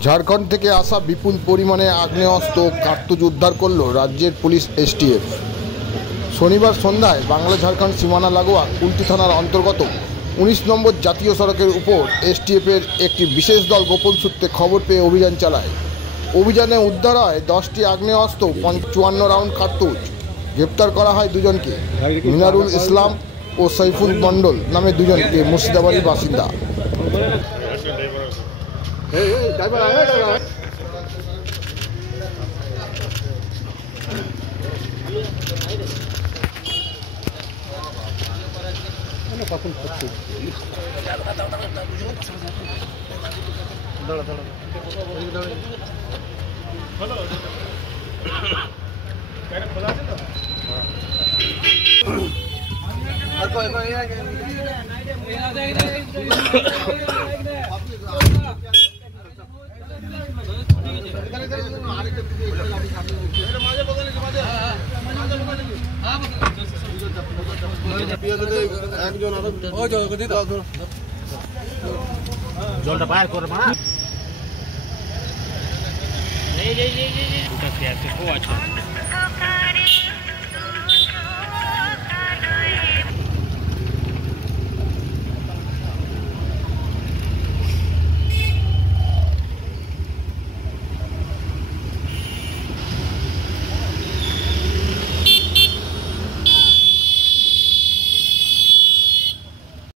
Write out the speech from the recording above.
झारखंड থেকে আসা বিপুল পরিমাণে আগ্নেয়াস্ত্র ও কার্তুজ উদ্ধার করল রাজ্যের পুলিশ এসটিএফ। শনিবার সন্ধ্যায় বাংলা ঝাড়খণ্ড সীমানা লাগোয়া কুলটি থানার অন্তর্গত 19 নম্বর জাতীয় সড়কের উপর এসটিএফের একটি বিশেষ দল গোপন সূত্রে খবর পেয়ে অভিযান চালায়। অভিযানে উদ্ধার হয় 10টি আগ্নেয়াস্ত্র, 54 রাউন্ড কার্তুজ। গ্রেপ্তার করা হয় দুজনকে, মিনারুল ইসলাম ও সাইফুল মণ্ডল নামে দুজনকে, মুর্শিদাবাদের বাসিন্দা। জলটা বাইর করে মা এই